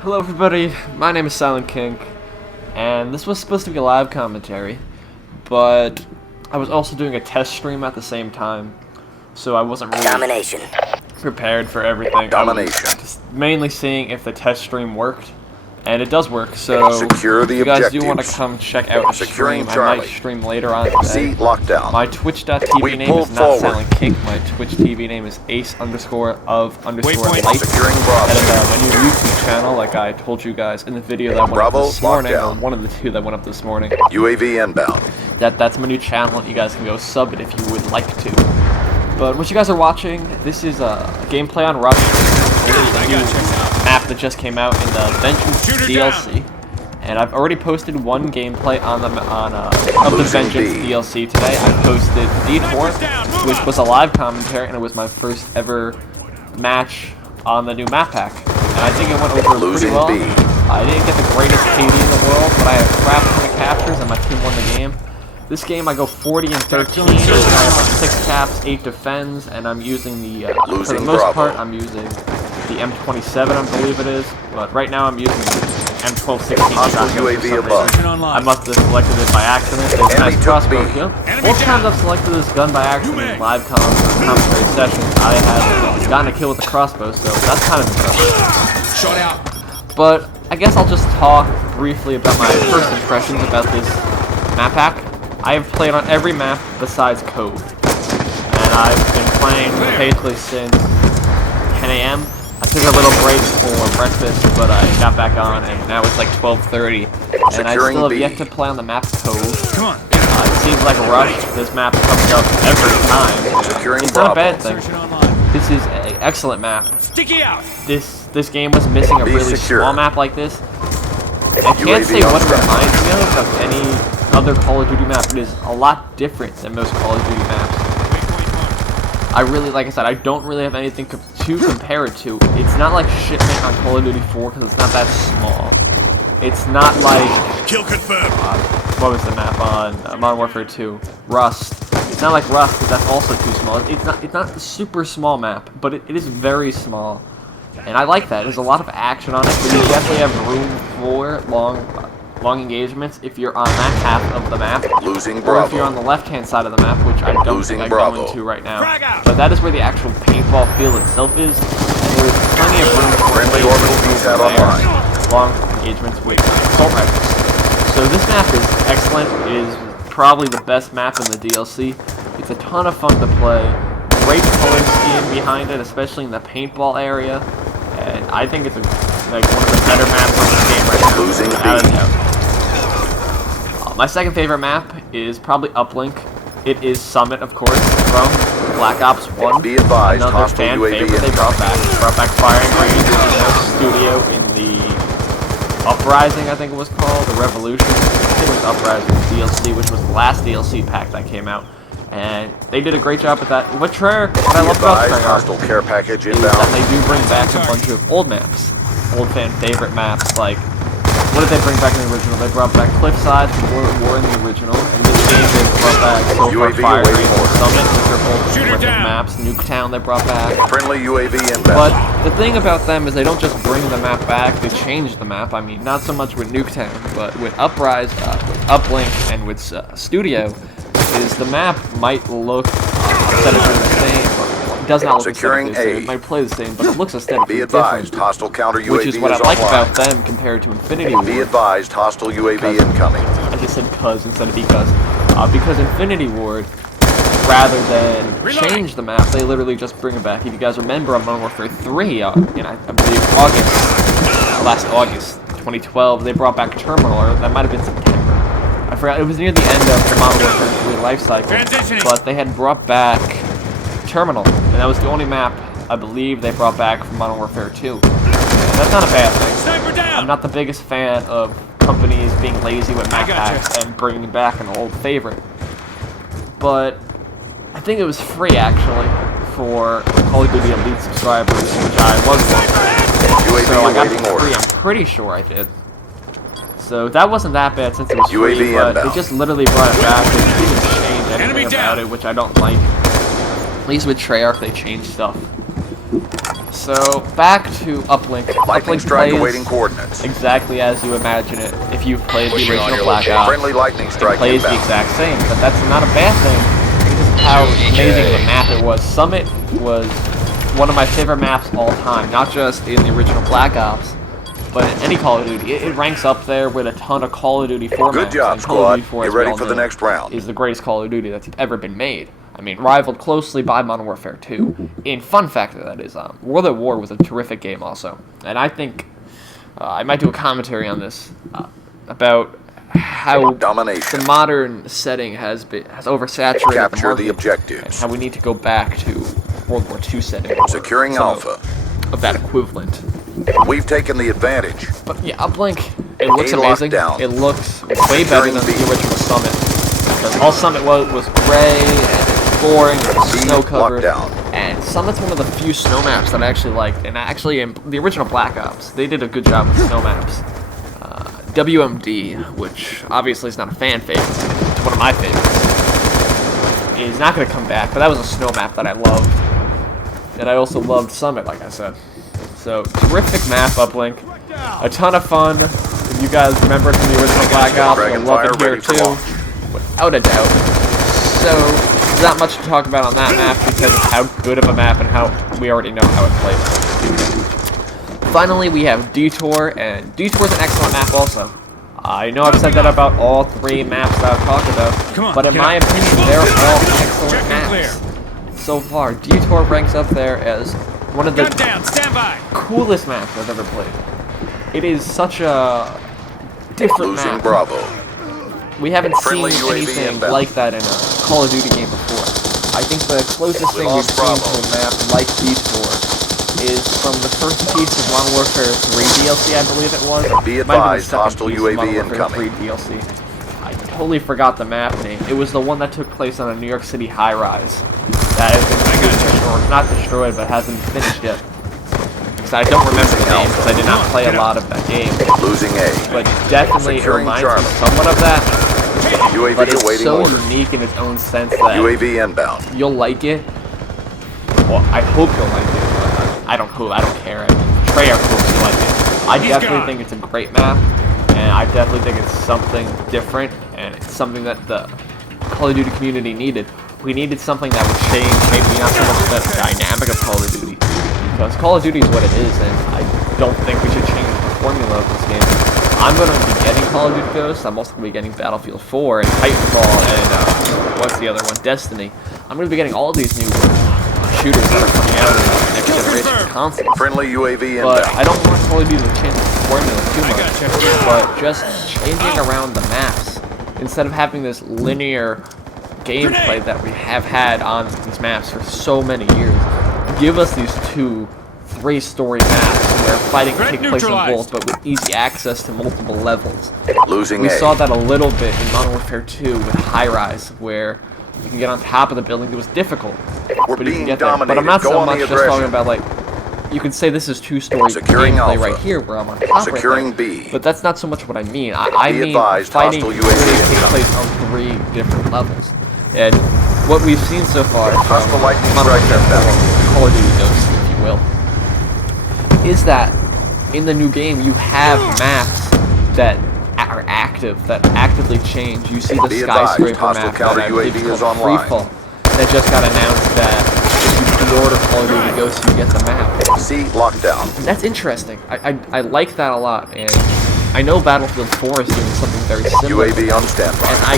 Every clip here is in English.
Hello everybody, my name is Silent King, and this was supposed to be a live commentary, but I was also doing a test stream at the same time, so I wasn't really prepared for everything. I was just mainly seeing if the test stream worked, and it does work, so if you guys do want to come check out the stream, I might stream later on today. My Twitch.tv name is not Silent King, my Twitch TV name is ace_of_light, and my new YouTube channel, like I told you guys in the video that went up this morning, or one of the two that went up this morning. UAV inbound. That's my new channel, and you guys can go sub it if you would like to. But what you guys are watching, this is a gameplay on Rush. This is a new map that just came out in the Vengeance DLC, and I've already posted one gameplay on the of the Vengeance DLC today. I posted Detour, which was a live commentary, and it was my first ever match on the new map pack, and I think it went over pretty well. I didn't get the greatest KD in the world, but I had a crap ton of captures, and my team won the game. This game I go 40 and 13, and I have 6 caps, 8 defends, and I'm using the, for the most part, I'm using the M27, I believe it is, but right now I'm using the M1216 shotgun for some reason. I must have selected it by accident. There's a nice crossbow kill. Both times I've selected this gun by accident in live commentary sessions, I have gotten a kill with the crossbow, so that's kind of impressive. Shot out. But I guess I'll just talk briefly about my first impressions about this map pack. I have played on every map besides COD, and I've been playing basically since 10 a.m. I took a little break for breakfast, but I got back on, and now it's like 12:30, and I still have yet to play on the map COD. Come on. It seems like Rush, this map comes up every time. It's not a bad thing. This is an excellent map. Sticky out. This game was missing a really small map like this. I can't say what it reminds me of any other Call of Duty map. It is a lot different than most Call of Duty maps. I really, like I said, I don't really have anything to compare it to. It's not like Shipment on Call of Duty 4 because it's not that small. It's not like kill confirmed. What was the map on Modern Warfare 2? Rust. It's not like Rust because that's also too small. It's not a super small map, but it is very small, and I like that. There's a lot of action on it, but you definitely have room for long engagements if you're on that half of the map, or if you're on the left-hand side of the map, which I don't think I go into right now. But that is where the actual paintball field itself is, and there is plenty of room for long engagements with assault rifles. So this map is excellent. It is probably the best map in the DLC. It's a ton of fun to play. Great color scheme behind it, especially in the paintball area, and I think it's like one of the better maps on the game right now. My second favorite map is probably Uplink. It is Summit, of course, from Black Ops 1. Be advised, another fan favorite they brought back. Brought back Firing Range, Studio in the Uprising, I think it was called, the Revolution. I think it was Uprising DLC, which was the last DLC pack that came out. And they did a great job with that. What I love about Treyarch is that they do bring back a bunch of old maps. Old fan favorite maps, like, what did they bring back in the original? They brought back Cliffside from War in the original, and this game they brought back so far Fire Range and Summit, which are both terrific maps. Nuketown they brought back. Friendly UAV inbound. But the thing about them is they don't just bring the map back, they change the map. I mean, not so much with Nuketown, but with Uplink, and with Studio, is the map might look aesthetically the same. It does not look aesthetically the same. It might play the same, but it looks aesthetically different. Hostile counter UAV which is what I like about them compared to Infinity Ward. Be advised, hostile UAV incoming. I just said cuz instead of because. Because Infinity Ward, rather than change the map, they literally just bring it back. If you guys remember on Modern Warfare 3, I believe last August 2012, they brought back Terminal, or that might have been September. I forgot, it was near the end of the Modern Warfare 3 life cycle, but they had brought back Terminal, and that was the only map, I believe, they brought back from Modern Warfare 2. And that's not a bad thing. I'm not the biggest fan of companies being lazy with map packs and bringing back an old favorite. But I think it was free, actually, for Call of Duty Elite subscribers, which I was one. So I got it for free, I'm pretty sure I did. So that wasn't that bad since it was free, but they just literally brought it back. They didn't change anything about it, which I don't like. At least with Treyarch, they change stuff. inbound. So back to Uplink. Lightning Uplink strike plays awaiting coordinates. exactly as you imagine it. If you've played the original Black Ops, Friendly lightning it strike plays the inbound. exact same. But that's not a bad thing. This is how amazing of a map it was. Summit was one of my favorite maps all time. Not just in the original Black Ops, but in any Call of Duty. It ranks up there with a ton of Call of Duty 4 Good maps. job, And Call of Duty squad. 4, Get as we ready all for the know, next round. is the greatest Call of Duty that's ever been made. I mean, rivaled closely by Modern Warfare 2. In fun factor, that is, World at War was a terrific game also. And I think I might do a commentary on this about how Domination. the modern setting has oversaturated the Capture market, the and objectives. how we need to go back to World War II setting. Securing Some Alpha. of that equivalent. We've taken the advantage. But yeah, Uplink, it looks A amazing. lockdown. It looks way better than Securing B. the original Summit. Because all Summit was gray and boring and B snow covered. lockdown. And Summit's one of the few snow maps that I actually liked. And actually, in the original Black Ops, they did a good job with snow maps. WMD, which obviously is not a fan favorite, it's one of my favorites, is not going to come back. But that was a snow map that I loved. And I also loved Summit, like I said. So, terrific map, Uplink. A ton of fun. If you guys remember it from the original Black Ops, you'll love it here ready for too. launch. Without a doubt. So, there's not much to talk about on that map because of how good of a map and how we already know how it plays. Finally, we have Detour, and Detour is an excellent map also. I know I've said that about all three maps that I've talked about, Come on, but in get my up. opinion, they're all excellent Check and maps. So far, Detour ranks up there as one of the Gun down, stand by. coolest maps I've ever played. It is such a different Losing map. Bravo. We haven't Friendly seen UAV anything inbound. like that in a Call of Duty game before. I think the closest thing we've lost seen Bravo. to a map like Detour is from the first piece of Modern Warfare 3 DLC, I believe it was. Be It might have been the advised, second hostile piece of UAV Modern Warfare incoming. 3 DLC. I totally forgot the map name. It was the one that took place on a New York City high-rise. That has been destroyed, not destroyed, but hasn't finished yet. Because I don't remember the name, because I did not play a lot of that game. Losing A. But definitely it Securing reminds me Charlie. somewhat of that. UAV But it's awaiting so orders. unique in its own sense that UAV inbound. you'll like it. Well, I hope you'll like it. I don't care. Treyarch hopes you like it. I definitely think it's a great map, and I definitely think it's something different, and it's something that the Call of Duty community needed. We needed something that would change, maybe not so much the dynamic of Call of Duty, because Call of Duty is what it is, and I don't think we should change the formula of this game. I'm going to be getting Call of Duty Ghosts. I'm also going to be getting Battlefield 4 and Titanfall and what's the other one? Destiny. I'm going to be getting all these new shooters that are coming out in the next generation consoles. Friendly UAV But inbound. I don't want Call of Duty to change the formula too much. But just changing around the maps instead of having this linear gameplay that we have had on these maps for so many years. Give us these 2-3 story maps where fighting can take place on both, but with easy access to multiple levels. Losing We A. saw that a little bit in Modern Warfare 2 with High Rise, where you can get on top of the building. It was difficult, We're but you being can get there. But I'm dominated. not Go so on the much just aggression. talking about, like, you can say this is 2-story Securing gameplay Alpha. right here where I'm on top Securing right there. B. But that's not so much what I mean. I Be mean advised, fighting hostile really UAV takes incoming. place on 3 different levels. And what we've seen so far from Hostile lightning Modern strike Warfare inbound. 4, Call of Duty Ghosts, if you will, is that in the new game you have maps that are active, that actively change. You see the Be advised, skyscraper hostile map counter that I believe UAV is is called online. Freefall that just got announced that if you pre-order Call of Duty Ghosts, you get the map. C lockdown. That's interesting. I like that a lot, and I know Battlefield 4 is doing something very similar. UAV on standby. And I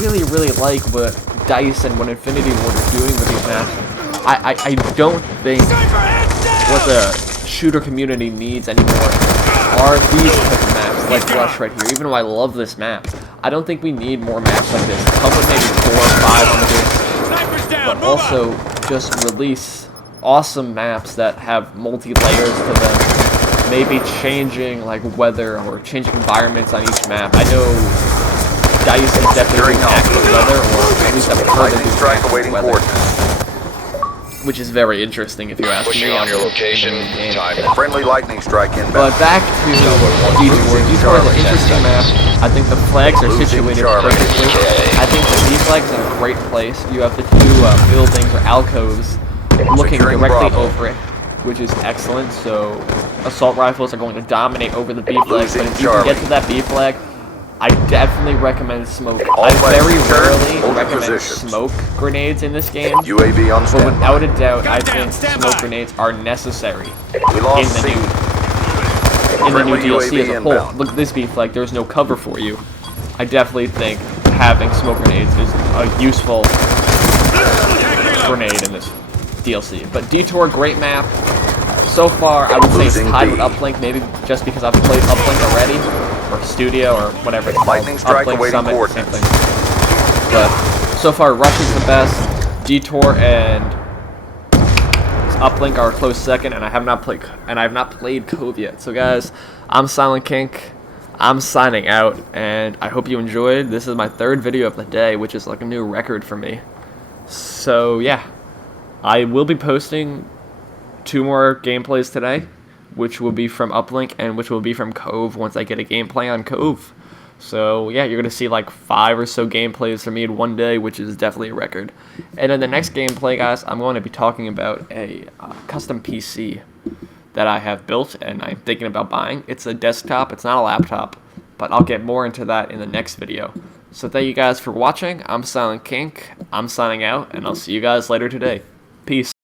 really like what DICE and what Infinity Ward are doing with these maps. I don't think what the shooter community needs anymore are these type of maps, like Rush right here. Even though I love this map, I don't think we need more maps like this. Come with maybe 4 or 5 on the disc, Snipers down. but also just release awesome maps that have multi-layers to them. Maybe changing like weather or changing environments on each map. I know DICE is definitely doing active weather, or at least I've heard Lightning they do strike active awaiting weather, coordinates. which is very interesting if you ask me. Pushing on your the location. game. Time. Friendly lightning strike But inbound. back to Detour. Detour is an interesting map. I think the flags are Losing situated Charlie. perfectly. I think the B flag's in a great place. You have the 2 buildings or alcoves looking Securing directly Bravo. over it, which is excellent. So assault rifles are going to dominate over the B flag. Losing But if you can Charlie. get to that B flag, I definitely recommend smoke. All I flags very secured, rarely hold your recommend positions. smoke grenades in this game. UAV on But standby. without a doubt, I Gun down, think stand smoke by. grenades are necessary We in lost the C. new Friendly DLC as UAV a whole. inbound. Look at this B flag. There's no cover for you. I definitely think having smoke grenades is a useful grenade in this DLC. But Detour, great map. So far, I would say it's Losing tied B. with Uplink, maybe just because I've played Uplink already, or Studio, or whatever it's called. Lightning strike Uplink, awaiting Summit, same coordinates. thing. But so far, Rush is the best. Detour and Uplink are a close second, and I have not played Cove yet. So guys, I'm Silent Kink. I'm signing out, and I hope you enjoyed. This is my 3rd video of the day, which is like a new record for me. So yeah, I will be posting 2 more gameplays today, which will be from Uplink and which will be from Cove once I get a gameplay on Cove. So yeah, you're going to see like 5 or so gameplays from me in one day, which is definitely a record. And in the next gameplay, guys, I'm going to be talking about a custom PC that I have built and I'm thinking about buying. It's a desktop, it's not a laptop, but I'll get more into that in the next video. So thank you guys for watching. I'm Silent Kink. I'm signing out, and I'll see you guys later today. Peace.